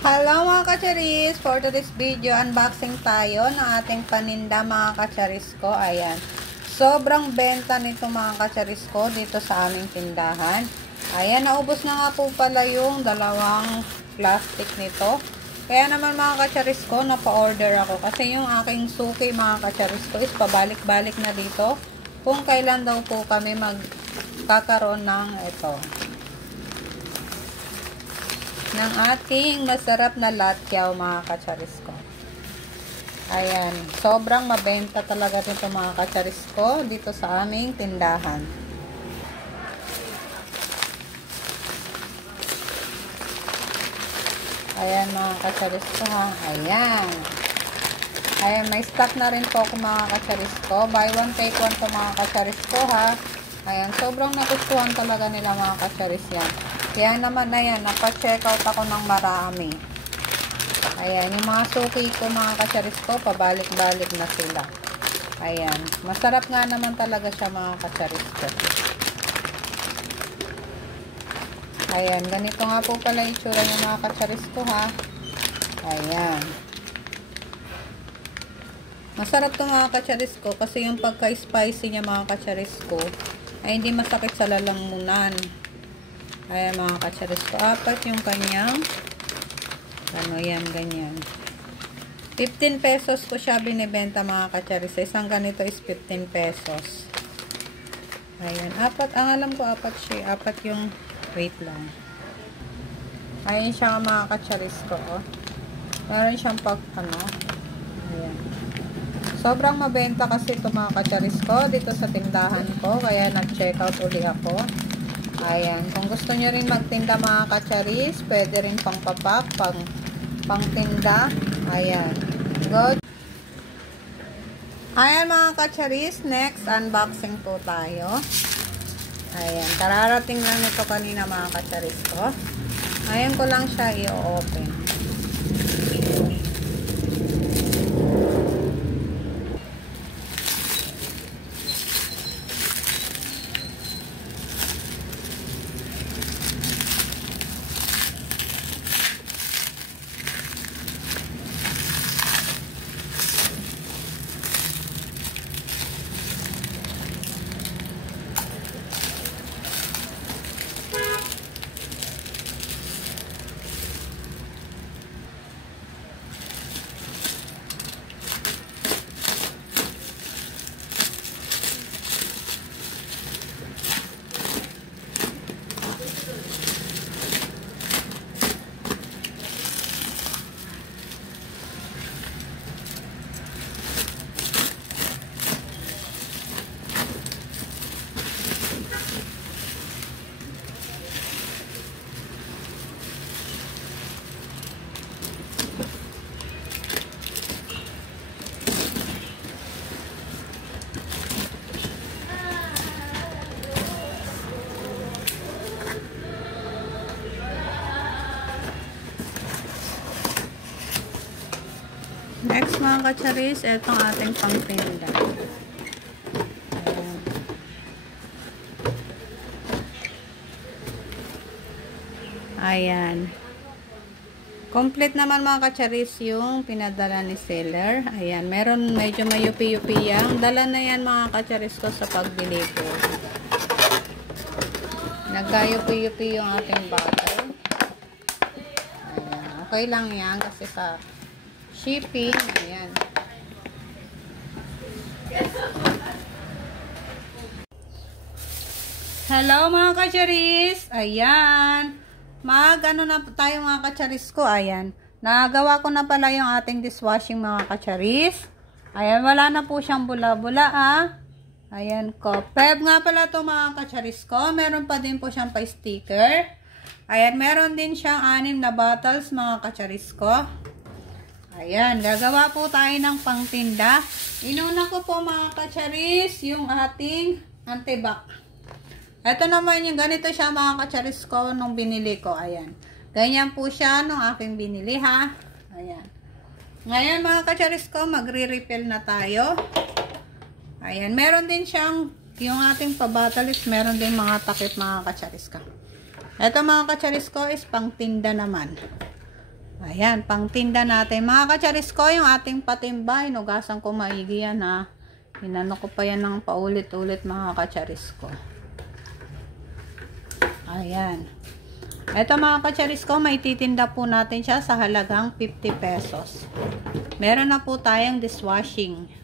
Hello mga kacharis! For today's video, unboxing tayo ng ating paninda mga kacharis ko. Ayan. Sobrang benta nito mga kacharis ko dito sa aming tindahan. Ayan, naubos na nga po pala yung dalawang plastic nito. Kaya naman mga kacharis ko, napa-order ako. Kasi yung aking suki mga kacharis ko is pabalik-balik na dito. Kung kailan daw po kami magkakaroon ng ito. Ng ating masarap na latyaw mga kacharis ko. Ayan, sobrang mabenta talaga dito mga kacharis ko dito sa aming tindahan. Ayan mga kacharis ko ha. Ayan. Ayan, may stock na rin po ako mga kacharis ko. Buy one take one po mga kacharis ko ha. Ayan, sobrang nagustuhan talaga nila mga kacharis yan. Kaya naman na yan, napa-check out ako ng marami. Ayan, yung mga suki ko mga kacharis ko, pabalik-balik na sila. Ayan, masarap nga naman talaga siya mga kacharis ko. Ayan, ganito nga po pala yung itsura ng mga kacharis ko ha. Ayan. Masarap to mga kacharis ko kasi yung pagka-spicy niya mga kacharis ko ay hindi masakit sa lalamunan. Ayan mga kacharis ko, apat yung kanyang ano yan, ganyan. 15 pesos ko siya binibenta mga kacharis. Isang ganito is 15 pesos. Ayan, apat, ang alam ko apat siya, apat yung, wait lang. Ayan siya mga kacharis ko, oh. Meron siyang pag, ano, ayan. Sobrang mabenta kasi ito mga kacharis ko dito sa tindahan ko, kaya nag-check out uli ako. Ayan, kung gusto nyo rin magtinda mga kacharis, pwede rin pang papak, pang tinda. Ayan, good. Ayan mga kacharis, next unboxing po tayo. Ayan, kararating lang nito kanina mga kacharis ko. Ayan ko lang siya i-open. Next mga kacharis, itong ating pangtinda. Ayan. Complete naman mga kacharis yung pinadala ni seller. Ayan, meron medyo mayupi-yupi yang. Dala na yan mga kacharis ko sa pagbili ko. Nagkayupi-yupi yung ating bottle. Ayan, okay lang yan kasi sa shipping, ayan. Hello mga kacharis, ayan. Ano na tayo mga kacharis ko, ayan. Nagawa ko na pala yung ating dishwashing mga kacharis. Ayan, wala na po siyang bula-bula ah. Ayan ko. Prep nga pala to mga kacharis ko. Meron pa din po siyang pa-sticker. Ayan, meron din siyang 6 na bottles mga kacharis ko. Ayan, gagawa po tayo ng pangtinda. Inuna ko po mga kacharis, yung ating antibac. Ito naman yung ganito siya mga kacharis ko nung binili ko. Ayan. Ganyan po siya nung aking binili ha. Ayan. Ngayon mga kacharis ko, magre-refill na tayo. Ayan. Meron din siyang, yung ating pabatalis, meron din mga takip mga kacharis ko. Ito mga kacharis ko is pangtinda naman. Ayan, pang tinda natin. Mga kacharis ko, yung ating patimbay. Nugasan ko maigi yan ha. Inano ko pa yan ng paulit-ulit mga kacharis ko. Ayan. Ito mga kacharis ko, may titinda po natin siya sa halagang 50 pesos. Meron na po tayong dishwashing.